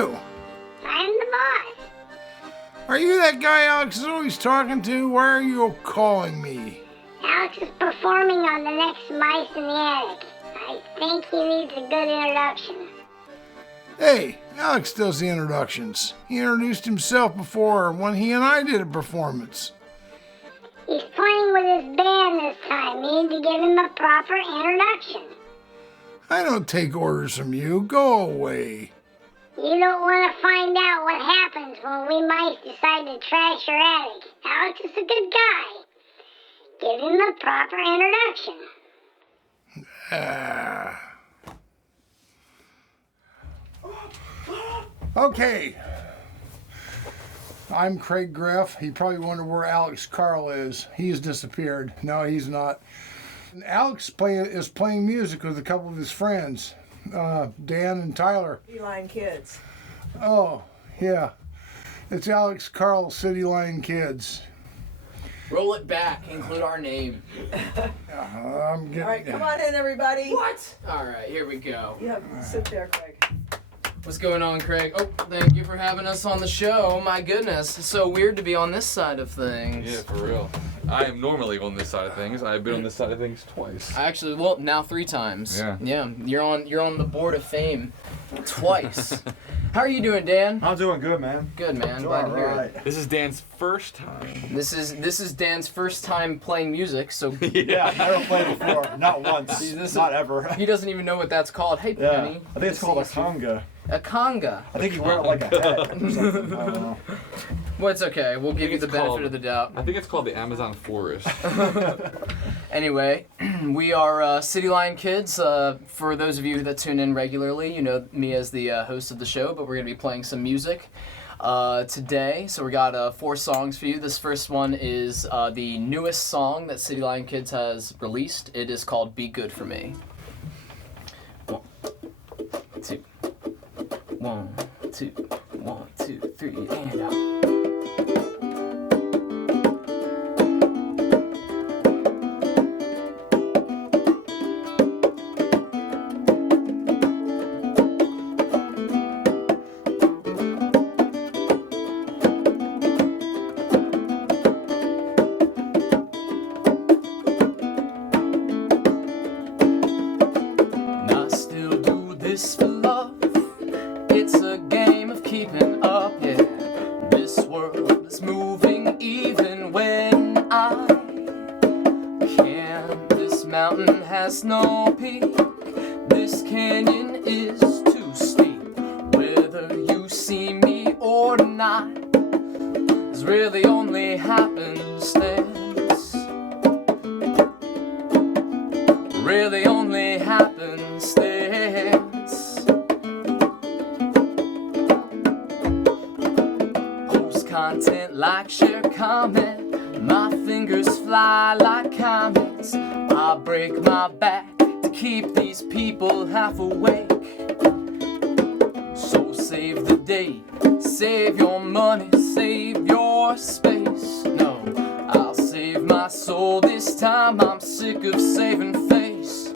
you? I'm the boss. Are you that guy Alex is always talking to? Why are you calling me? Alex is performing on the next Mice in the Attic. I think he needs a good introduction. Hey, Alex does the introductions. He introduced himself before when he and I did a performance. He's playing with his band this time. You need to give him a proper introduction. I don't take orders from you. Go away. You don't want to find out what happens when we mice decide to trash your attic. Alex is a good guy. Give him a proper introduction. Okay. I'm Kraig Greff. He probably wondered where Alex Carle is. He's disappeared. No, he's not. And Alex is playing music with a couple of his friends, Dan and Tyler. City Line Kids. Oh, yeah. It's Alex Carle, City Line Kids. Roll it back. Include our name. I'm getting. All right, come on in, everybody. What? All right, here we go. You have to sit there, Craig. What's going on, Craig? Oh, thank you for having us on the show. My goodness, it's so weird to be on this side of things. Yeah, for real. I am normally on this side of things. I've been on this side of things twice. Actually, well, now 3 times. Yeah. Yeah, you're on the board of fame twice. How are you doing, Dan? I'm doing good, man. Good, man. Glad to hear it. This is Dan's first time. This is Dan's first time playing music, so Yeah, never played before. Not once. See, Not ever. he doesn't even know what that's called. Hey, Yeah. Penny. I think it's called a conga. A conga. I think you wear it like a hat or something. I don't know. Well, it's okay. We'll give you the it's benefit called- of the doubt. I think it's called the Amazon Forest. Anyway, we are City Line Kids. For those of you that tune in regularly, you know me as the host of the show, but we're going to be playing some music today. So we got 4 songs for you. This first one is the newest song that City Line Kids has released. It is called Be Good For Me. 1, 2. 1, 2, 1, 2, 3, and out. And I still do this for love. It's a game of keeping up, yeah. This world is moving even when I can. This mountain has no peak. This canyon is too steep. Whether you see me or not is really only happenstance. Really only happenstance. Post content, like, share, comment. My fingers fly like comets. I break my back to keep these people half awake. So save the day, save your money, save your space. No, I'll save my soul this time. I'm sick of saving face.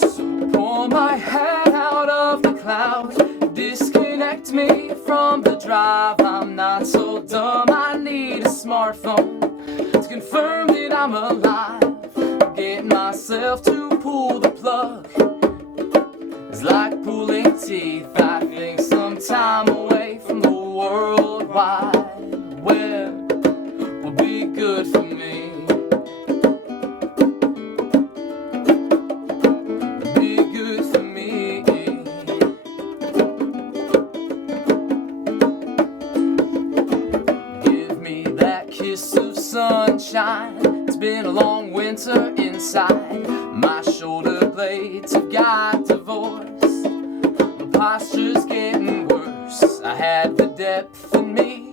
So pull my head out of the clouds, disconnect me from the drive. I'm not so dumb, I need a smartphone to confirm that I'm alive. Get myself to pull the plug. It's like pulling teeth. I think some time away from the World Wide Web will be good for me. Be good for me. Give me that kiss of sunshine. It's been a long winter inside. My shoulder blades have got divorced. My posture's getting worse. I had the depth in me,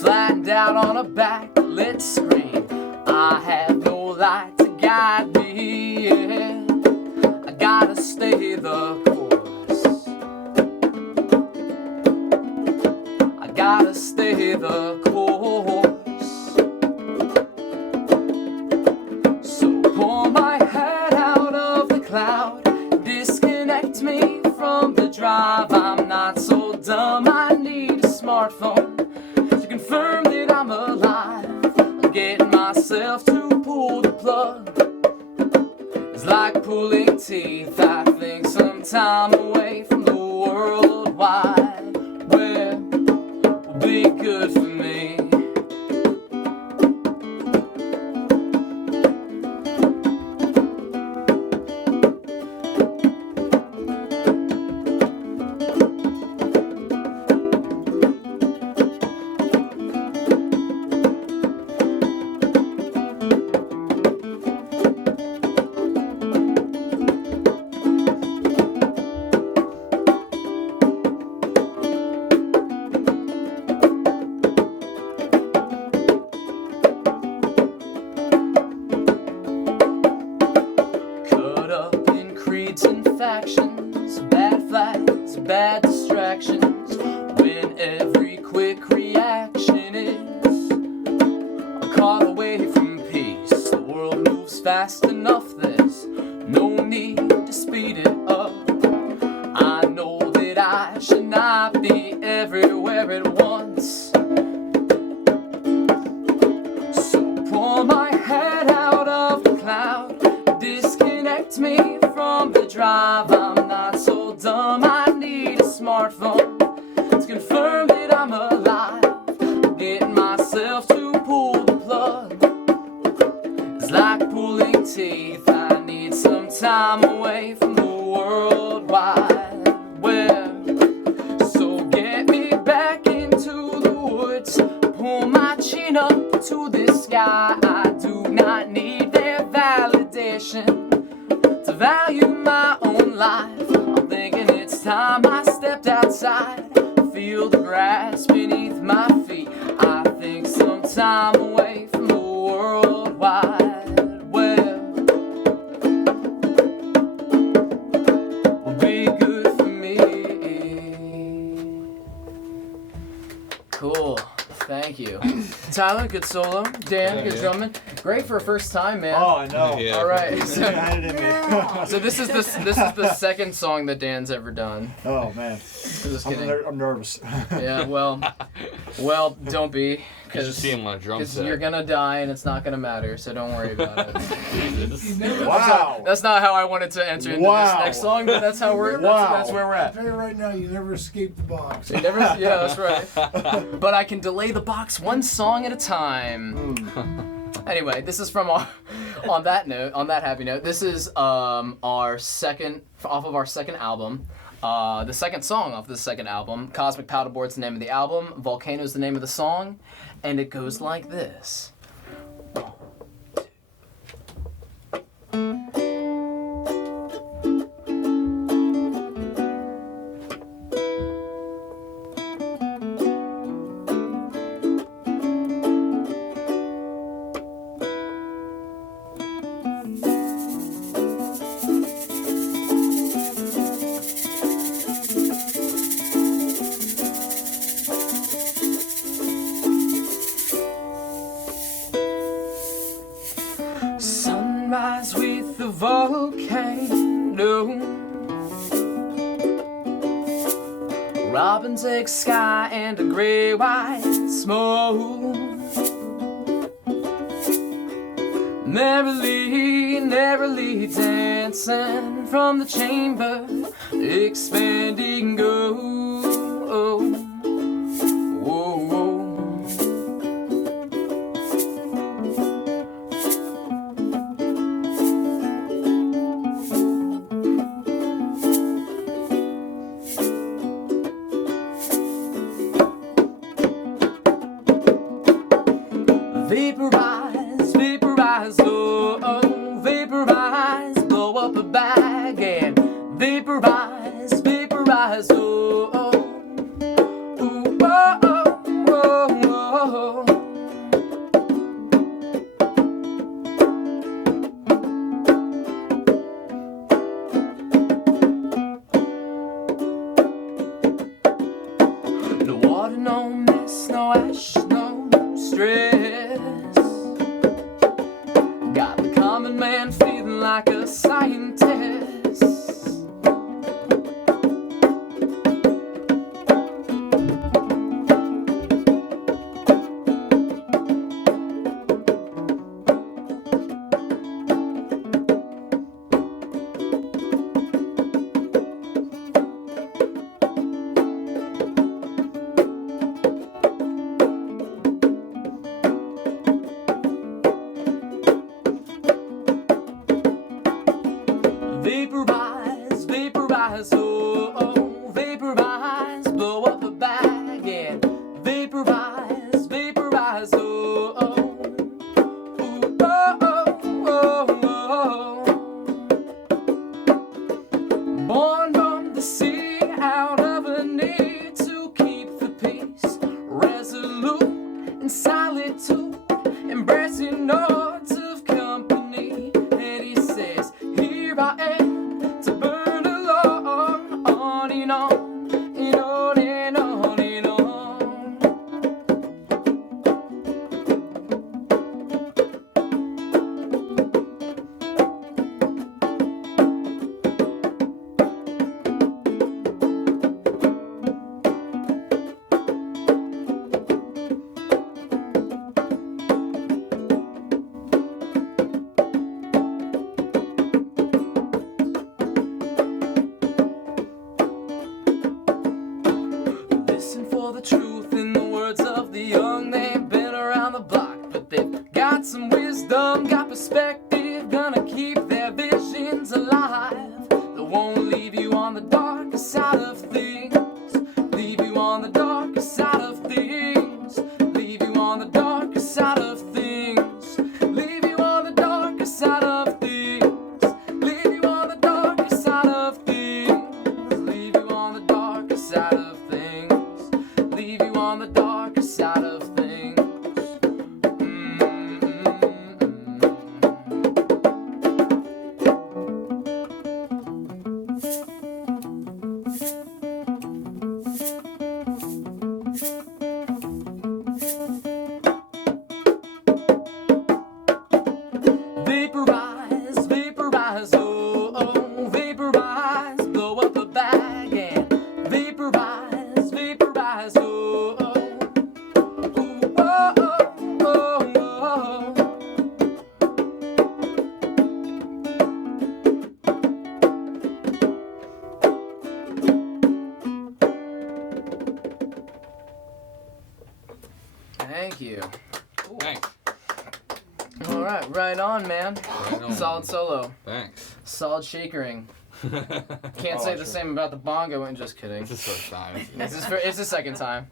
flattened out on a backlit screen. I have no light to guide me. Yeah. I gotta stay the course. I gotta stay the course. So pull my head out of the cloud, disconnect me from the drive. I'm not so dumb, I need a smartphone to confirm that I'm alive. I'm getting myself to pull the plug. It's like pulling teeth. I think some time away from the world wide web will be good for me. Factions, bad flags, bad distractions. When every quick reaction is a call away from peace, the world moves fast enough. There's no need to speed it up. I know that I should not be everywhere at once. So pull my head out of the cloud, disconnect me from the drive. I'm not so dumb, I need a smartphone to confirm that I'm alive. Getting myself to pull the plug. It's like pulling teeth. I need some time away from the world wide web. So get me back into the woods, pull my chin up to the sky. I do not need their validation to value my own life. I'm thinking it's time I stepped outside, feel the grass beneath my feet. I think some time away from the world wide web will be good for me. Cool. Thank you. Tyler, good solo. Dan, good drumming. Great for a first time, man. Oh, I know. Yeah. All right. So this is the second song that Dan's ever done. Oh man, Just kidding. I'm nervous. Yeah, well, don't be, You should because see him on a drum set. you're gonna die and it's not gonna matter. So don't worry about it. Jesus. Wow. That's not how I wanted to enter into Wow. this next song, but that's how that's where we're I'll at. tell you right now, you never escape the box. You never, yeah, that's right. But I can delay the box one song at a time. Anyway, this is from on that happy note, this is our second off of our second album. The second song off the second album. Cosmic Paddleboard's the name of the album. Volcano's the name of the song, and it goes like this. Sunrise with the volcano, robin's egg sky and a gray-white smoke. Merrily dancing from the chamber, expanding go. Vaporize, oh, vaporize, blow up a bag and vaporize, oh, ooh, oh, oh, oh, oh. No water, no mess, no ash, no stress. Got the common man feeling like a scientist. out of a need to keep the peace, resolute in solitude, embracing nods of company. And he says, here I am to burn along, on and on, and on and on and on. Listen for the truth in the words of the young. They've been around the block, but they've got some wisdom, got perspective, gonna keep their visions alive. They won't leave you on the darker side of things, leave you on the darker side of things, leave you on the darker side of things, leave you on the darker side of things, leave you on the darker side of things, leave you on the darker side of things, leave you on the darker side of things. Vaporize, vaporize, oh, oh, vaporize, blow up a bag and vaporize, vaporize, oh, oh, oh, oh, oh, oh, Thank you. Thanks. All right, right on, man. Right on. Solid solo. Thanks. Solid shakering. Can't Oh, say sure. the same about the bongo, and just kidding. It's his first time. It's the second time.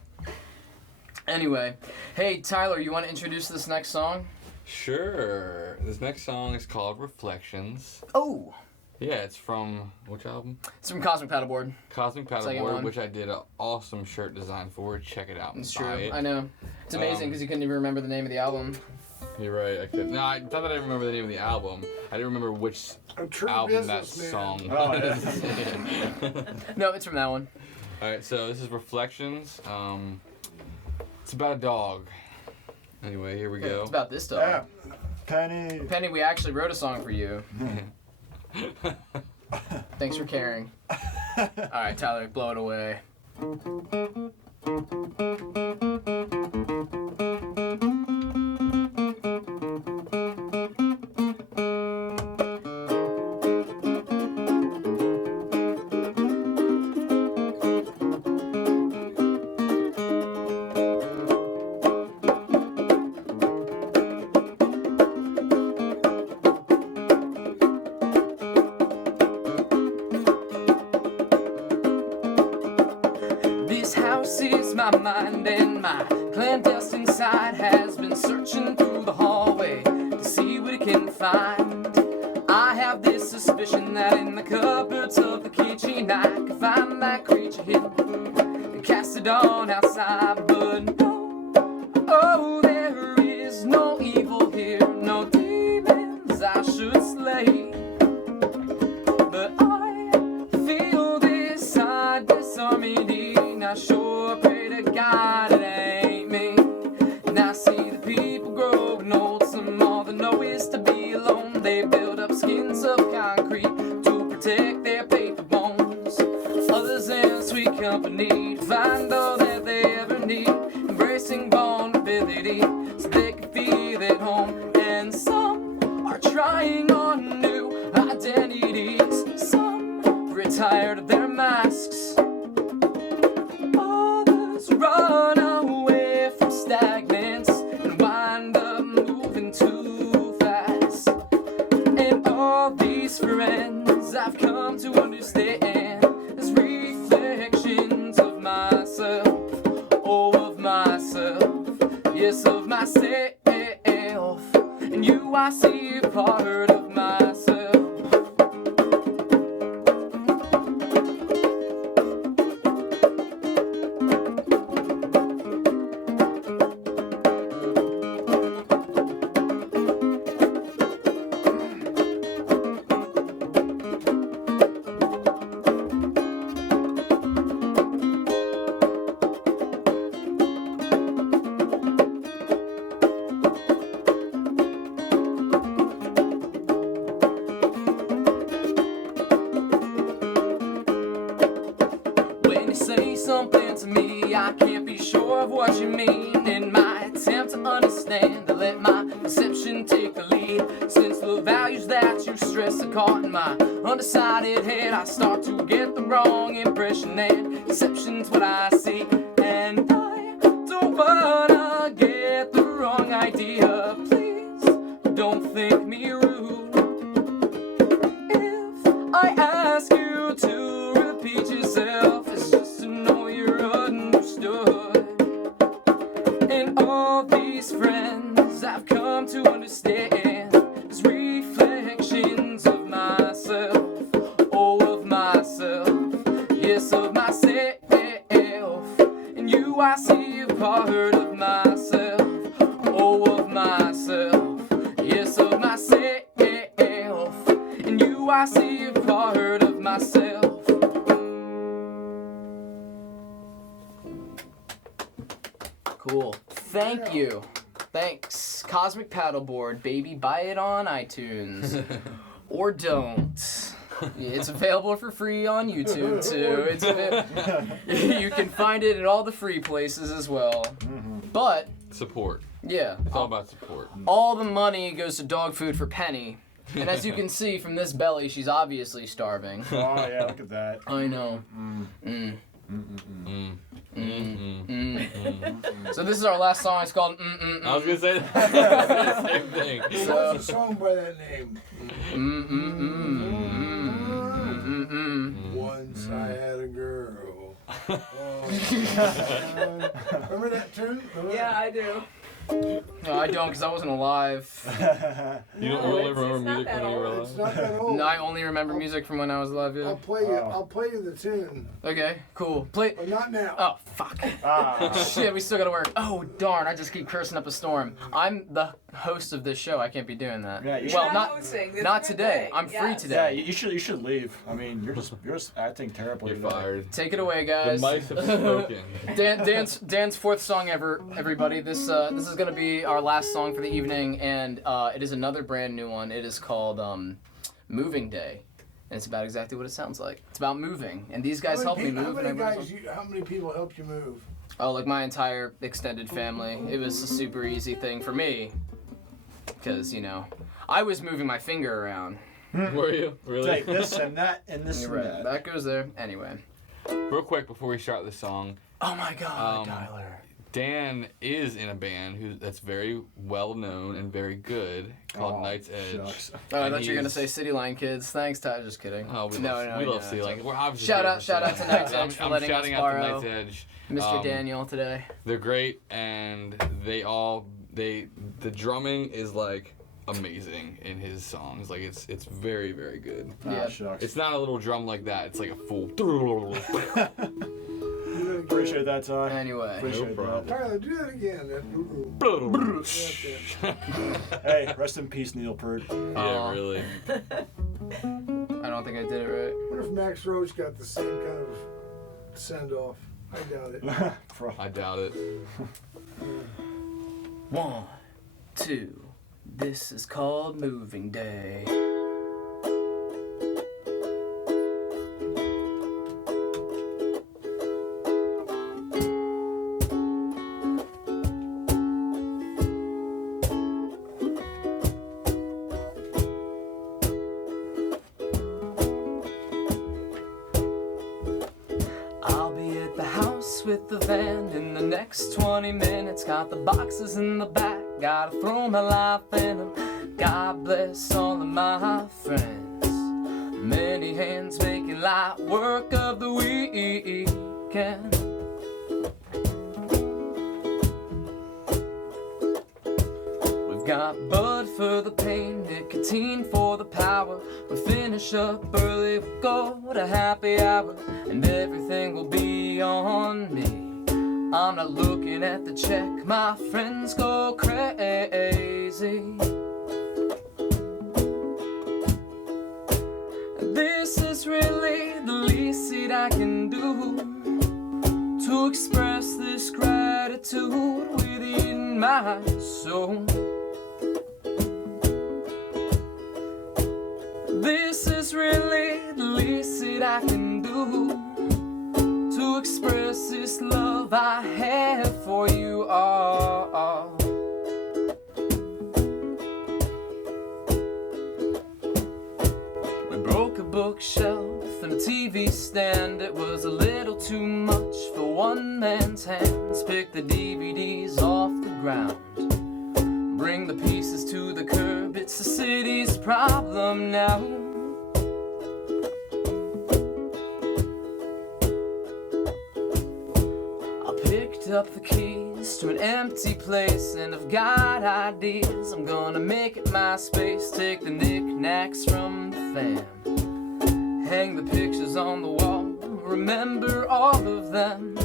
Anyway, hey Tyler, you want to introduce this next song? Sure. This next song is called Reflections. Oh, Yeah, it's from which album? it's from Cosmic Paddleboard. Cosmic Second Paddleboard, one. which I did an awesome shirt design for. Check it out and It's buy true. it. I know. It's amazing because you couldn't even remember the name of the album. You're right. I could. No, I thought that I remember the name of the album. I didn't remember which A true album that businessman. song Oh, was. No, it's from that one. All right, so this is Reflections. It's about a dog. Anyway, here we go. It's about this dog. Yeah. Penny. Penny, we actually wrote a song for you. Thanks for caring. All right, Tyler, blow it away. This house is my mind, and my clandestine side has been searching through the hallway to see what it can find. I have this suspicion that in the cupboards of the kitchen I can find that creature hidden and cast it on outside. But no, oh, there is no evil here, no demons I should slay. But I feel this side disharmony. I sure pray to God it ain't me. And I see the people growing old. Some all they know is to be alone. They build up skins of concrete to protect their paper bones. Others in sweet company to find all that they ever need. Embracing vulnerability so they can feel at home. And some are trying on new identities. Some retired of their masks. Others run away from stagnance and wind up moving too fast. And all these friends I've come to understand as reflections of myself, oh, of myself, yes, of myself. And you, I see a part of myself. something to me. I can't be sure of what you mean. In my attempt to understand, to let my perception take the lead. Since the values that you stress are caught in my undecided head, I start to get the wrong impression, and deception's what I see. And I don't wanna get the wrong idea. Please don't think me rude if I ask you to repeat yourself. It's just to know you're understood. And all these friends I've come to understand is reflections of myself, all of myself, yes, of myself. And you, I see a part of myself, all of myself, yes, of myself. And you, I see a part of myself. Cool. Thank you. Thanks. Cosmic Paddleboard, baby. Buy it on iTunes. Or don't. It's available for free on YouTube, too. You can find it in all the free places as well. But, Support. yeah. It's all about support. All the money goes to dog food for Penny. And as you can see from this belly, she's obviously starving. Oh yeah, look at that. I know. So this is our last song. It's called I was gonna say the same thing. What's the song by that name? Once I had a girl. Remember that tune? Yeah, I do. No, I don't, because I wasn't alive. You don't No, really it's remember not music that when you were old. It's alive? not that old. No, I only remember music from when I was alive. Yeah. I'll play you the tune. Okay, cool. Play. But not now. Oh, fuck. Shit, we still gotta work. Oh, darn, I just keep cursing up a storm. I'm the host of this show. I can't be doing that. Yeah, you well, You're not hosting. This not is a good today. thing. I'm free Yes. Yeah, today. you should leave. I mean, you're just acting terribly. You're today. fired. Take it away, The guys. mice have spoken. Dan's fourth song ever, everybody. This is gonna be our last song for the evening, and it is another brand new one. It is called Moving Day, and it's about exactly what it sounds like. It's about moving, and these guys helped me move. and everybody's- How many people helped you move? Oh, like my entire extended family. It was a super easy thing for me, because I was moving my finger around. Were you? Really? Take this and that and this You're and right. that. That goes there. Anyway. Real quick before we start this song, Oh my God, Um, Tyler. Dan is in a band that's very well known and very good called Oh, Night's Edge. shucks. Oh, I and thought you were gonna he's- say City Line Kids. Thanks, Tyler. Just kidding. Oh, we no, love, no, we no, love Sea Line. We're obviously Shout here out for to Sea Night's Line. Edge for I'm letting us shouting out borrow to Night's Edge. Mr. Daniel today. They're great, and the drumming is like amazing in his songs. Like it's very, very good. Yeah. Shucks. It's not a little drum like that. It's like a full. Appreciate that, Ty. Anyway. Appreciate problem. Tyler, do that again. that. Hey, rest in peace, Neil Peart. Yeah, really. I don't think I did it right. I wonder if Max Roach got the same kind of send off. I doubt it. I doubt it. 1, 2. This is called Moving Day. I'll be at the house with the van in the next 20 minutes. Got the boxes in the back, gotta throw my life in them. God bless all of my friends. Many hands making light work of the weekend. We've got bud for the pain, nicotine for the power. We finish up early, we go to happy hour, and everything will be on me. I'm not looking at the check, my friends go crazy. This is really the least that I can do to express this gratitude within my soul. This is really the least that I can do to express this love I have for you all. We broke a bookshelf and a TV stand. It was a little too much for one man's hands. Pick the DVDs off the ground, bring the pieces to the curb. It's the city's problem now. I picked up the keys to an empty place, and I've got ideas. I'm gonna make it my space. Take the knickknacks from the fan, hang the pictures on the wall, remember all of them.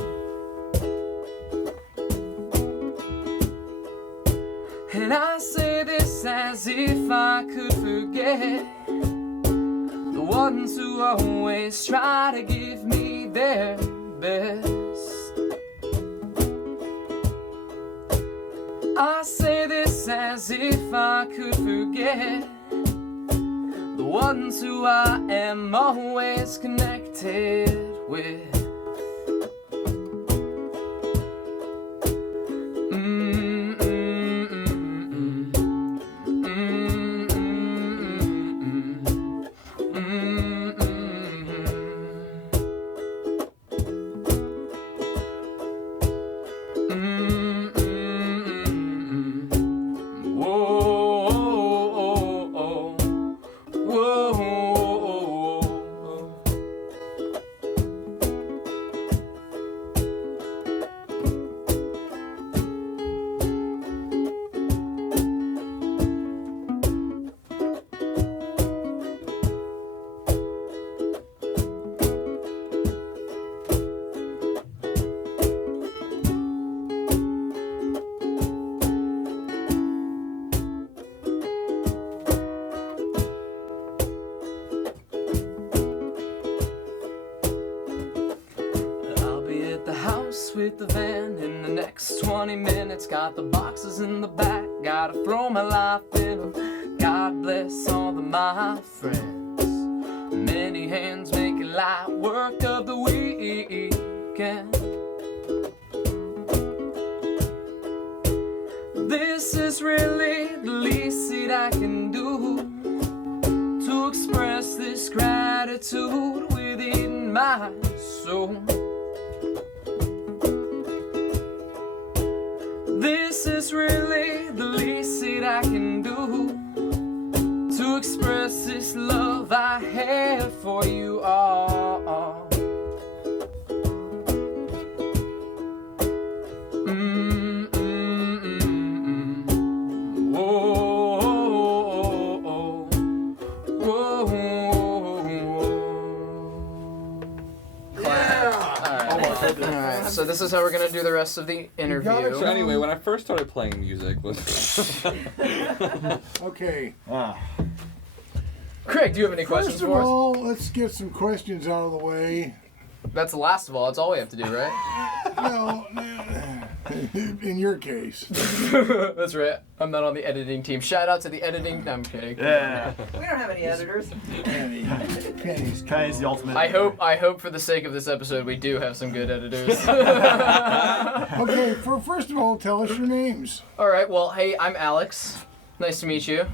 And I say this as if I could forget the ones who always try to give me their best. I say this as if I could forget the ones who I am always connected with. With the van in the next 20 minutes. Got the boxes in the back, gotta throw my life in them. God bless all of my friends. Many hands making light work of the weekend. This is really the least that I can do to express this gratitude within my soul. This is really the least that I can do to express this love I have for you all. So this is how we're gonna do the rest of the interview. So anyway, when I first started playing music was Okay. Kraig, do you have any questions First of for us? all, let's get some questions out of the way. That's the last of all. That's all we have to do, right? No, in your case. That's right. I'm not on the editing team. Shout out to the editing. No, I'm kidding. Yeah. We don't have any editors. Penny's Kenny's the ultimate. I hope for the sake of this episode we do have some good editors. Okay, first of all, tell us your names. All right. Well, hey, I'm Alex. Nice to meet you.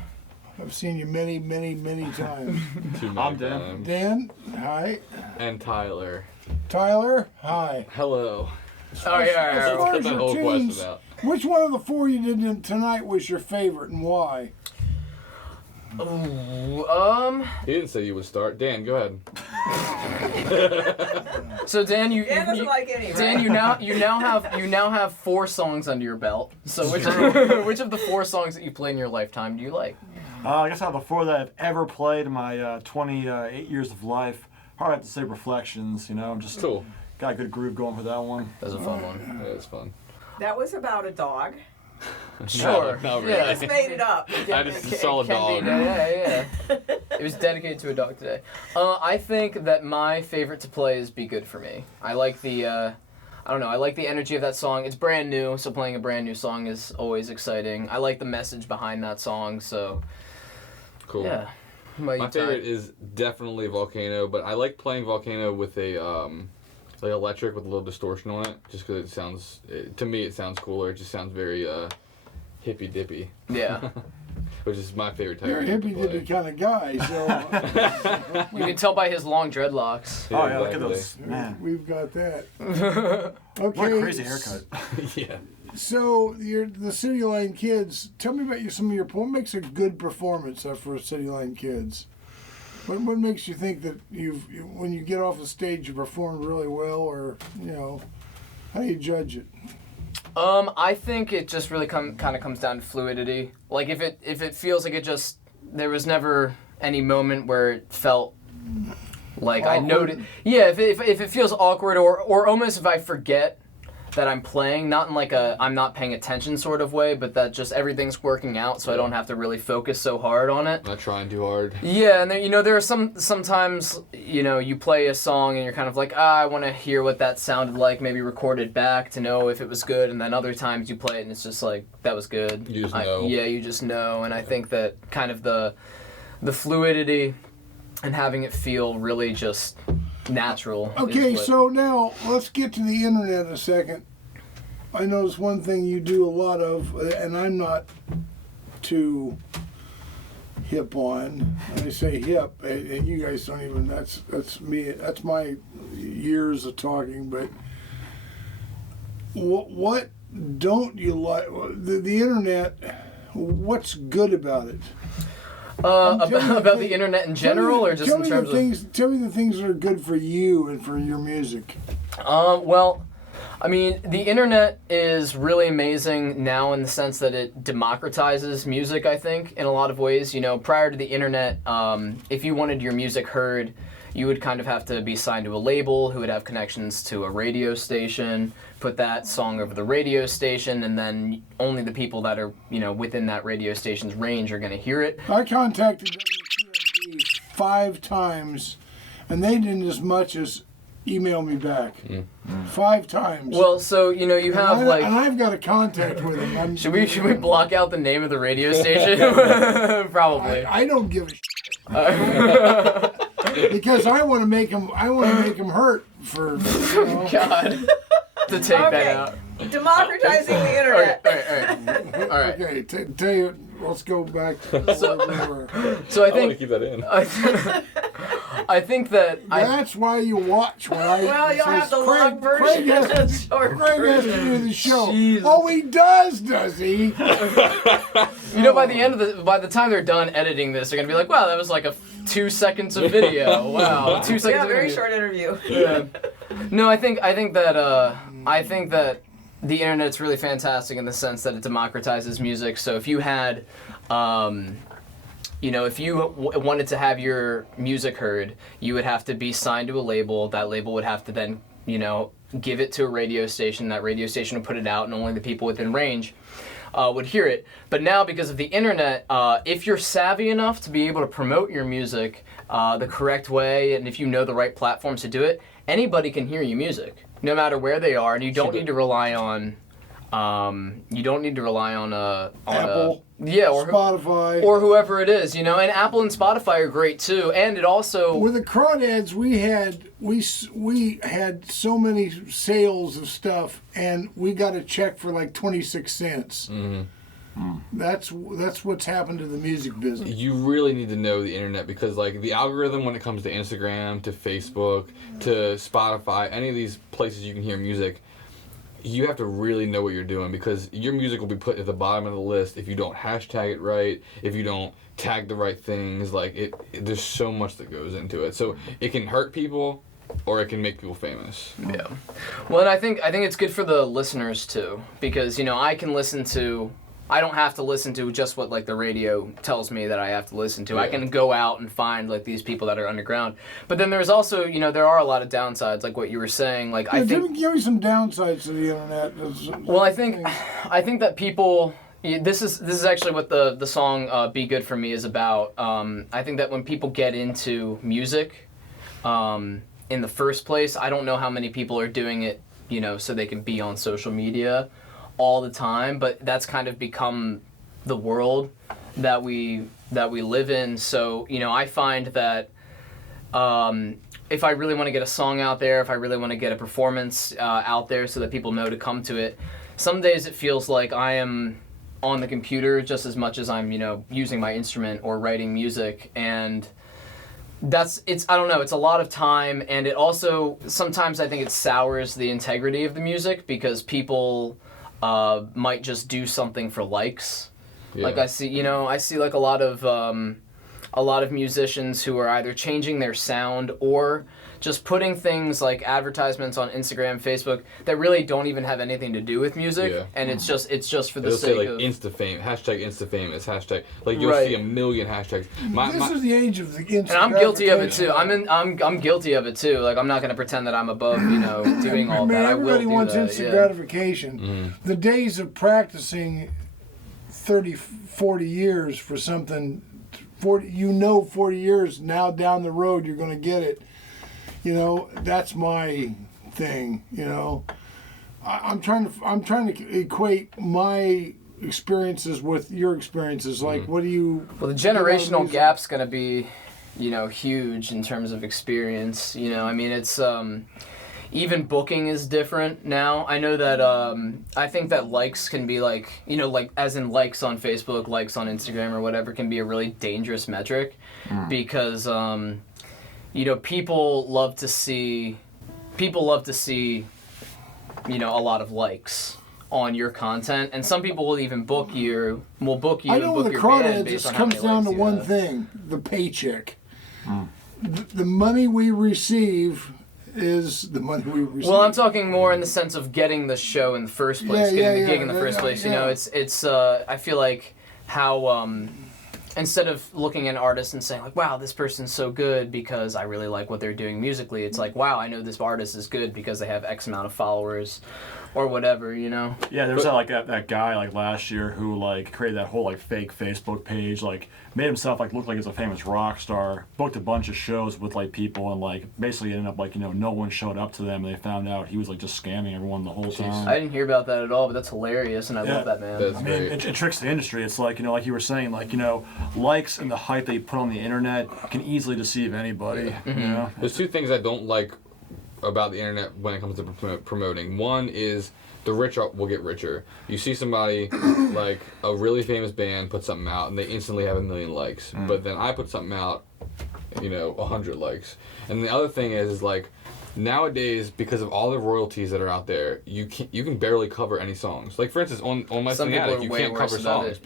I've seen you many, many, many times. too many I'm Dan. times. Dan, hi. And Tyler. Tyler, hi. Hello. All right. As far Cut as that your whole tunes, question out. which one of the four you did tonight was your favorite and why? Ooh, He didn't say you would start. Dan, go ahead. So Dan, Dan doesn't like any, right? Dan, you now have 4 songs under your belt. So which which of the 4 songs that you played in your lifetime do you like? I guess out of the four that I've ever played in my 28 years of life, probably have to say Reflections. You know, just Cool. got a good groove going for that one. That was a fun one. Yeah, it's fun. That was about a dog. Sure. No, really. Yeah. Just made it up. I just saw a dog. Yeah. It was dedicated to a dog today. I think that my favorite to play is "Be Good for Me." I like the, I like the energy of that song. It's brand new, so playing a brand new song is always exciting. I like the message behind that song, so Cool. yeah. What about My you, Ty? favorite is definitely Volcano, but I like playing Volcano with a like electric with a little distortion on it, just because to me it sounds cooler. It just sounds very hippy dippy. Yeah. Which is my favorite type. You're a of hippy dippy kind of guy, so You can tell by his long dreadlocks. Oh yeah, look at those, man. we've got that. What Okay. a crazy haircut. Yeah. So the City Line Kids. Tell me about some of your. What makes a good performance for City Line Kids? What makes you think that when you get off the stage you performed really well, or how do you judge it? I think it just really kind of comes down to fluidity. Like if it feels like there was never any moment where it felt like Awkward. I noted. Yeah, if it feels awkward or almost if I forget that I'm playing, not in like I'm not paying attention sort of way, but that just everything's working out, so I don't have to really focus so hard on it. Not trying too hard. Yeah, and there are sometimes you play a song and you're kind of like, I want to hear what that sounded like, maybe record it back to know if it was good, and then other times you play it and it's just like, that was good. You just know. Yeah, you just know, and I think that kind of the fluidity and having it feel really just natural. Okay, so now let's get to the internet a second. I notice one thing you do a lot of, and I'm not too hip on. I say hip, and you guys don't even. That's me. That's my years of talking. But what don't you like? The internet. What's good about it? About the internet in general, or just in terms of... Tell me the things that are good for you and for your music. Well, I mean, the internet is really amazing now in the sense that it democratizes music, I think, in a lot of ways. Prior to the internet, if you wanted your music heard, you would kind of have to be signed to a label who would have connections to a radio station, put that song over the radio station, and then only the people that are, within that radio station's range are going to hear it. I contacted WQMD 5 times, and they didn't as much as email me back. 5 times. Well, so, you have, and like... And I've got a contact with them. Should we block out the name of the radio station? Probably. I don't give a shit. Because I want to make them hurt for. God. To take that out. Democratizing the internet. All right. Okay, tell you. Let's go back to where we were. So I I want to think keep that in. I think that That's why you watch when I. Well, you'll have the long version Craig and the has, short Craig has to version. do the show. Jesus. Oh, he does he? by the time they're done editing this, they're gonna be like, wow, that was like 2 seconds of video. Wow, 2 seconds. Yeah, of very video. short interview. Yeah. No, I think that the internet's really fantastic in the sense that it democratizes music. So if you had, if you wanted to have your music heard, you would have to be signed to a label. That label would have to then, give it to a radio station. That radio station would put it out, and only the people within range would hear it. But now, because of the internet, if you're savvy enough to be able to promote your music the correct way, and if you know the right platforms to do it, anybody can hear your music, no matter where they are, and you don't need to rely on. Apple. Or Spotify. or whoever it is, and Apple and Spotify are great too, and it also With the crawdads, we had so many sales of stuff, and we got a check for like 26 cents. That's what's happened to the music business. You really need to know the internet because, like, the algorithm when it comes to Instagram, to Facebook, to Spotify, any of these places you can hear music, you have to really know what you're doing because your music will be put at the bottom of the list if you don't hashtag it right, if you don't tag the right things. Like, there's so much that goes into it. So it can hurt people or it can make people famous. Yeah. Well, and I think it's good for the listeners too, because I don't have to listen to just what like the radio tells me that I have to listen to. Yeah. I can go out and find like these people that are underground. But then there's also, there are a lot of downsides, like what you were saying. Like I think Give me some downsides to the internet. Well, I think that people. This is actually what the song "Be Good for Me" is about. I think that when people get into music, in the first place, I don't know how many people are doing it, so they can be on social media all the time. But that's kind of become the world that we live in. So I find that if I really want to get a song out there, if I really want to get a performance out there so that people know to come to it, some days it feels like I am on the computer just as much as I'm, using my instrument or writing music, and I don't know, it's a lot of time, and it also, sometimes I think it sours the integrity of the music because people might just do something for likes. Yeah. Like I see like a lot of musicians who are either changing their sound or just putting things like advertisements on Instagram, Facebook that really don't even have anything to do with music, and it's just for the sake of InstaFame, #InstaFamous, hashtag. Like you'll see a million hashtags. This is the age of the instant. And I'm guilty of it too. I'm guilty of it too. Like I'm not going to pretend that I'm above, doing all that. Everybody wants instant gratification. Mm-hmm. The days of practicing 30, 40 years for something, 40 years now down the road you're going to get it. That's my thing. I'm trying to equate my experiences with your experiences. Like, what do you? Well, the generational gap's going to be, huge in terms of experience. I mean, it's even booking is different now. I know that I think that likes can be like, like as in likes on Facebook, likes on Instagram or whatever can be a really dangerous metric because. People love to see, a lot of likes on your content, and some people will even book you I know and book the your crawdad band based just on how comes many down likes to you one have. thing: the paycheck. The money we receive is the money we receive. Well, I'm talking more in the sense of getting the show in the first place, getting the gig in the first place. It's I feel like how. Instead of looking at an artist and saying, like, wow, this person's so good because I really like what they're doing musically, it's like, wow, I know this artist is good because they have X amount of followers or whatever, Yeah, there was that guy, last year who, created that whole, fake Facebook page, made himself, look like he's a famous rock star, booked a bunch of shows with, people, and, basically ended up, no one showed up to them, and they found out he was, just scamming everyone the whole time. I didn't hear about that at all, but that's hilarious, and I love that man. I mean, it tricks the industry. It's like you were saying, likes and the hype that you put on the internet can easily deceive anybody, There's two things I don't like about the internet when it comes to promoting. One is the rich will get richer. You see somebody like a really famous band put something out and they instantly have 1 million likes. But then I put something out, 100 likes. And the other thing is nowadays, because of all the royalties that are out there, you can barely cover any songs. Like for instance, on My Cinematic, you can't cover songs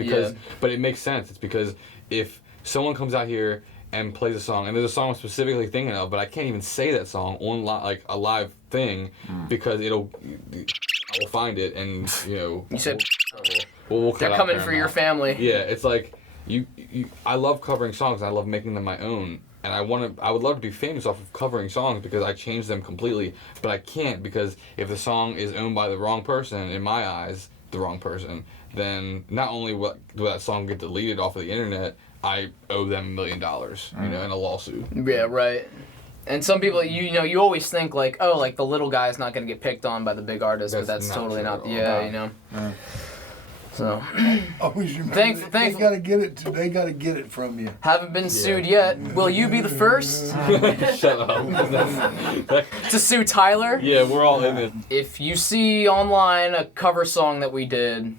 but it makes sense. It's because if someone comes out here and plays a song, and there's a song I'm specifically thinking of, but I can't even say that song on a live thing because I will find it and You said we'll they're coming for your family. Yeah, it's like I love covering songs and I love making them my own. And I would love to be famous off of covering songs because I change them completely, but I can't because if the song is owned by the wrong person, in my eyes, the wrong person, then not only will that song get deleted off of the internet, I owe them $1 million, in a lawsuit. Yeah, right. And some people, you always think the little guy's not going to get picked on by the big artist, but that's totally not. Yeah. So, always remember they gotta get it. They gotta get it from you. Haven't been sued yet. Will you be the first? Shut up. To sue Tyler? Yeah, we're all in it. If you see online a cover song that we did,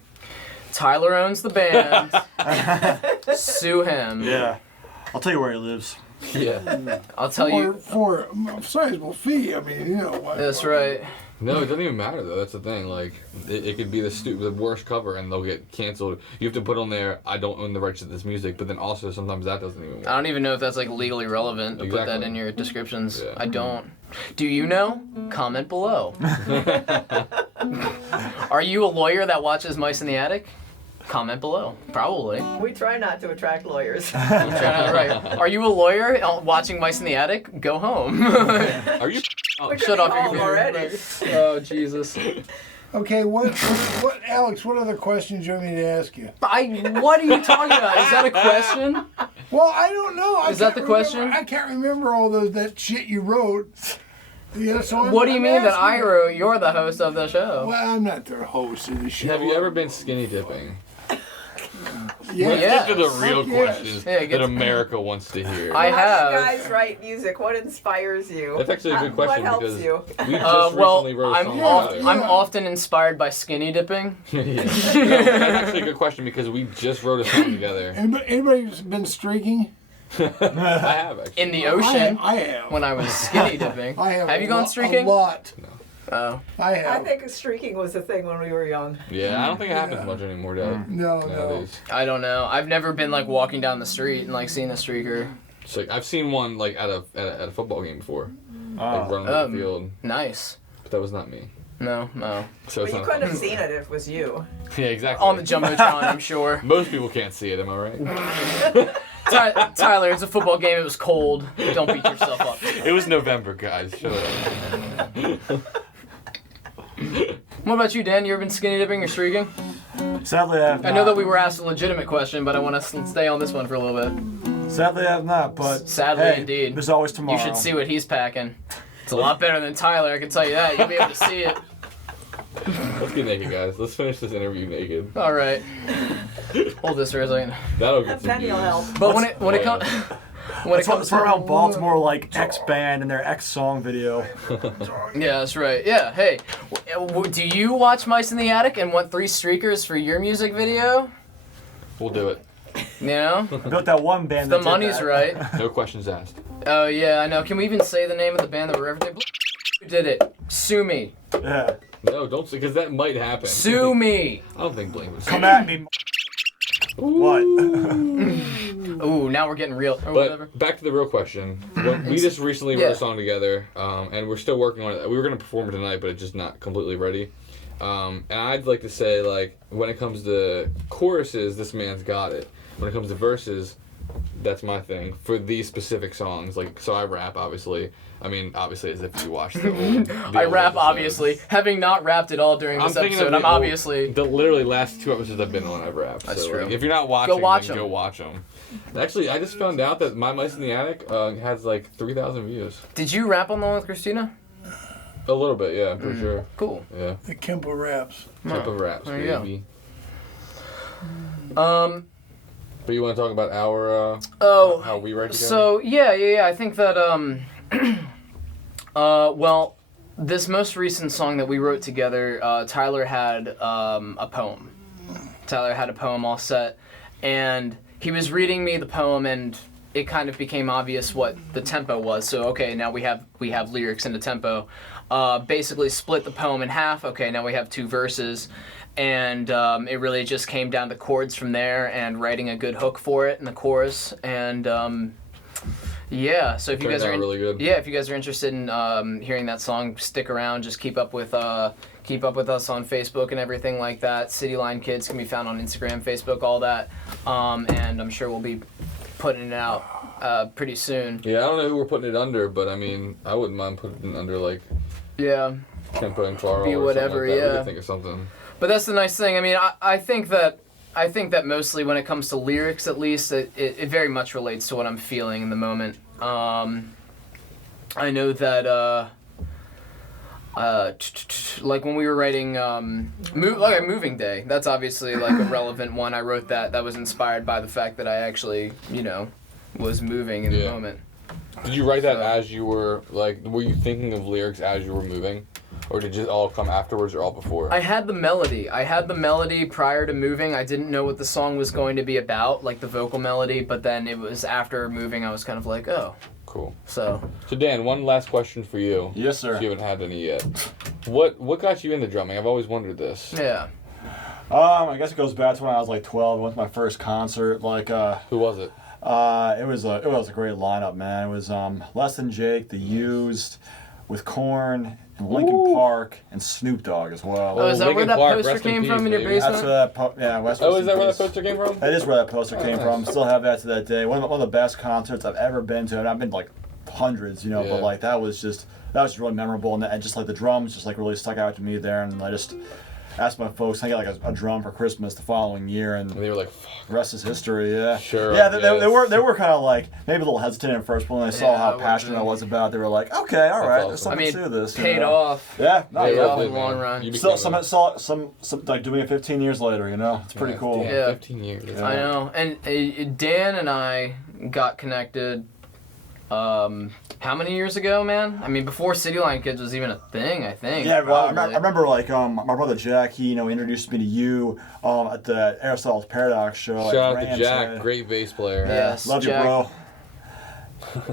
Tyler owns the band. Sue him. Yeah, I'll tell you where he lives. Yeah, I'll tell you for a sizable fee. I mean, why? That's right. No, it doesn't even matter though. That's the thing. It could be the worst cover, and they'll get canceled. You have to put on there, I don't own the rights to this music, but then also sometimes that doesn't even work. I don't even know if that's legally relevant to put that in your descriptions. Yeah. I don't. Do you know? Comment below. Are you a lawyer that watches Mice in the Attic? Comment below. Probably. We try not to attract lawyers. Right. Are you a lawyer watching Mice in the Attic? Go home. Are you? Shut off your computer already. Oh, Jesus. Okay, what, Alex? What other questions do you want me to ask you? What are you talking about? Is that a question? Well, I don't know. Is that the question? I can't remember all that shit you wrote. So what do you mean that I wrote? You're the host of the show. Well, I'm not the host of the show. Have you ever been skinny dipping? Yeah. Let's get to the real Fuck yes. questions Yeah, get that to- America wants to hear. I How have. do you guys write music? What inspires you? That's actually a good question What helps because you? we just Well, recently wrote a I'm song together. I'm often inspired by skinny dipping. Yeah. No, that's actually a good question because we just wrote a song together. Anybody's been streaking? I have actually. In the ocean. I have. When I was skinny dipping. I have. You gone streaking? A lot. Oh. I have. I think streaking was a thing when we were young. Yeah, I don't think it happens much anymore, Dad. No. Nowadays. I don't know. I've never been like walking down the street and like seeing a streaker. It's like I've seen one like at a football game before, like running Oh. the field, Nice. but that was not me. No. So But it's you not couldn't have fun. seen it if it was you. Yeah, exactly. On the Jumbotron, I'm sure. Most people can't see it. Am I right? Tyler, it's a football game. It was cold. Don't beat yourself up. It was November, guys. Shut up. What about you, Dan? You ever been skinny dipping or streaking? Sadly, I have not. I know that we were asked a legitimate question, but I want to stay on this one for a little bit. Sadly, I have not, but Sadly, hey, indeed. there's always tomorrow. You should see what he's packing. It's a lot better than Tyler, I can tell you that. You'll be able to see it. Let's get naked, guys. Let's finish this interview naked. All right. Hold this for a second. That'll get some Penny will views. help. But when it comes when it comes It's around Baltimore, like X band and their X song video. Yeah, that's right. Yeah. Hey, do you watch Mice in the Attic and want 3 streakers for your music video? We'll do it. You know, Built that one band. the that did money's that. right. No questions asked. Oh yeah, I know. Can we even say the name of the band that we're everything? Who did it? Sue me. Yeah. No, don't say because that might happen. Sue me. I don't think Blink would. Come at me. What? Ooh, now we're getting real. Or whatever. But back to the real question. We just recently wrote Yeah. a song together, and we're still working on it. We were gonna perform it tonight, but it's just not completely ready. And I'd like to say, like, when it comes to choruses, this man's got it. When it comes to verses, that's my thing for these specific songs. Like, so I rap, obviously. I mean, obviously, as if you watched the old. I rap, obviously. Having not rapped at all during this thinking of episode, the I'm old- obviously. The literally last 2 episodes I've been on, I've rapped. That's so, true. Like, if you're not watching, watch then 'em. go watch them. Actually, I just found out that My Mice in the Attic has like 3,000 views. Did you rap on the one with Christina? A little bit, yeah, I'm pretty sure. Cool. Yeah. The Kempa raps. Type of raps, there you go. baby. But you want to talk about our Oh. how we write together? So yeah. I think that well, this most recent song that we wrote together, Tyler had a poem. Tyler had a poem all set, and he was reading me the poem, and it kind of became obvious what the tempo was. So okay, now we have lyrics and a tempo. Basically split the poem in half. Okay, now we have 2 verses. And it really just came down to chords from there and writing a good hook for it in the chorus. And yeah, so if you Turned guys are out really good. yeah, if you guys are interested in hearing that song, stick around. Just keep up with us on Facebook and everything like that. City Line Kids can be found on Instagram, Facebook, all that. And I'm sure we'll be putting it out pretty soon. Yeah, I don't know who we're putting it under, but I mean, I wouldn't mind putting it under like Yeah. Kempa and Carle Be or whatever, something like that. We yeah. could think of something. But that's the nice thing. I mean, I think that mostly when it comes to lyrics, at least, it very much relates to what I'm feeling in the moment. I know that like when we were writing like Moving Day, that's obviously like a relevant one. I wrote that was inspired by the fact that I actually, was moving in the Yeah. moment. Did you write that So- as you were were you thinking of lyrics as you were moving, or did it all come afterwards or all before? I had the melody prior to moving. I didn't know what the song was going to be about, like the vocal melody, but then it was after moving I was kind of like, oh. Cool. So Dan, one last question for you. Yes, sir. You haven't had any yet. What got you into drumming? I've always wondered this. yeah. I guess it goes back to when I was like 12. I went to my first concert. Like, Who was it? it was a great lineup, man. It was Less Than Jake, The Used, with Korn and Linkin Park and Snoop Dogg as well. Oh, is that where Linkin that Park, poster rest in came peace, from in your baby. basement? That's where that West. Oh, is that where that poster came from? That is where that poster came nice. from. Still have that to that day. One of the best concerts I've ever been to, and I've been to, like hundreds, Yeah. but like that was just really memorable, and just like the drums just like really stuck out to me there, and I just asked my folks, can I get like a drum for Christmas the following year, and And they were like, fuck. rest is history. Yeah. Sure, Yeah, they yes. were kind of like maybe a little hesitant at first, but when they saw Yeah, how I passionate I would've was about it, they were like, okay, all right, there's awesome. I something mean, to this. you paid know? off. Yeah, no, They Paid yeah. off did, in the long man. run. You Still, became some like doing it 15 years later, you know, it's pretty cool. Damn, Yeah. 15 years. That's I know. And Dan and I got connected. How many years ago, man? I mean, before City Line Kids was even a thing, I think. Yeah, well, I probably. remember like my brother Jack, he introduced me to you at the Aristotle's Paradox show. Shout like, out to Rams Jack, had- great bass player. Yes, love Jack. you, bro.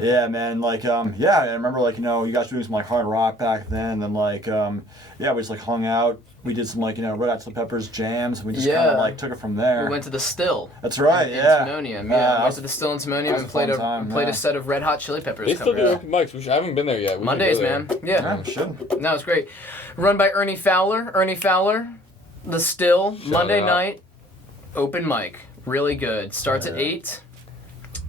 Yeah, man. Like, yeah, I remember like you guys doing some like hard rock back then, and then like yeah, we just like hung out. We did some like Red Hot Chili Peppers jams. And we just kind Yeah. of like took it from there. We went to the Still. That's right. In Yeah. Timonium. Yeah, that went to the Still in Timonium was and a played fun time, played yeah. a set of Red Hot Chili Peppers. They still do cover. open mics. I haven't been there yet. We should Mondays, go there. man. Yeah. Yeah, we should. No, it's great. Run by Ernie Fowler. Ernie Fowler, the Still, Monday out. night, open mic. Really good. Starts at 8.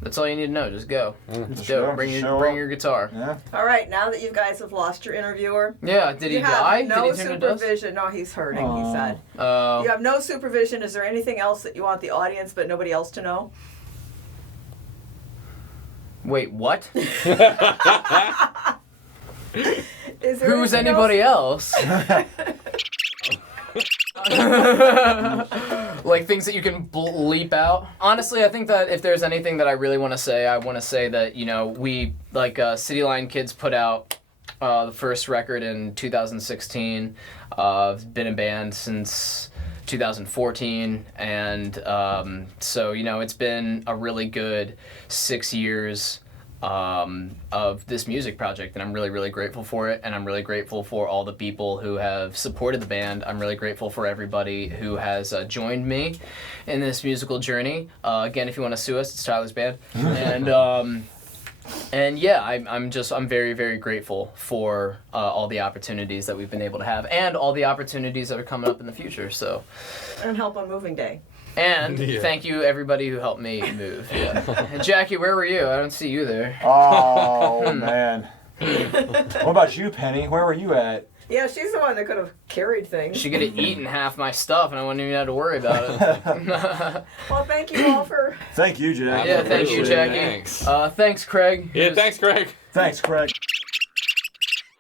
That's all you need to know. Just go. Just Sure, go. Bring show your up. guitar. Yeah. All right, now that you guys have lost your interviewer, Yeah. Did he you have die? no Did he turn to dust? supervision. No, he's hurting, he Aw. said. Oh. You have no supervision. Is there anything else that you want the audience but nobody else to know? Wait, what? Is there Who's anything anybody else? Like things that you can bleep out. Honestly, I think that if there's anything that I really want to say, I want to say that we like City Line Kids put out the first record in 2016. I've been in band since 2014, and so it's been a really good 6 years of this music project, and I'm really, really grateful for it, and I'm really grateful for all the people who have supported the band. I'm really grateful for everybody who has joined me in this musical journey. Again, if you want to sue us, it's Tyler's band. And yeah, I'm very, very grateful for all the opportunities that we've been able to have, and all the opportunities that are coming up in the future. So, And help on moving day. and Yeah. thank you everybody who helped me move. Yeah. And Jackie, where were you? I don't see you there. Oh man. What about you, Penny? Where were you at? Yeah, she's the one that could have carried things. She could have eaten half my stuff, and I wouldn't even have to worry about it. Well, thank you all for... Thank you, Jack. Yeah, thank you, Appreciate it. Jackie. Thanks. Thanks, Craig. Yeah, thanks, Craig. Thanks, Craig.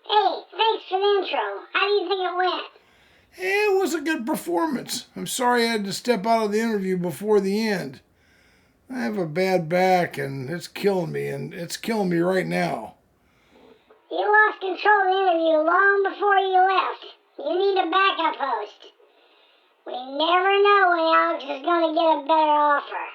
Hey, thanks for the intro. How do you think it went? It was a good performance. I'm sorry I had to step out of the interview before the end. I have a bad back and it's killing me right now. You lost control of the interview long before you left. You need a backup host. We never know when Alex is going to get a better offer.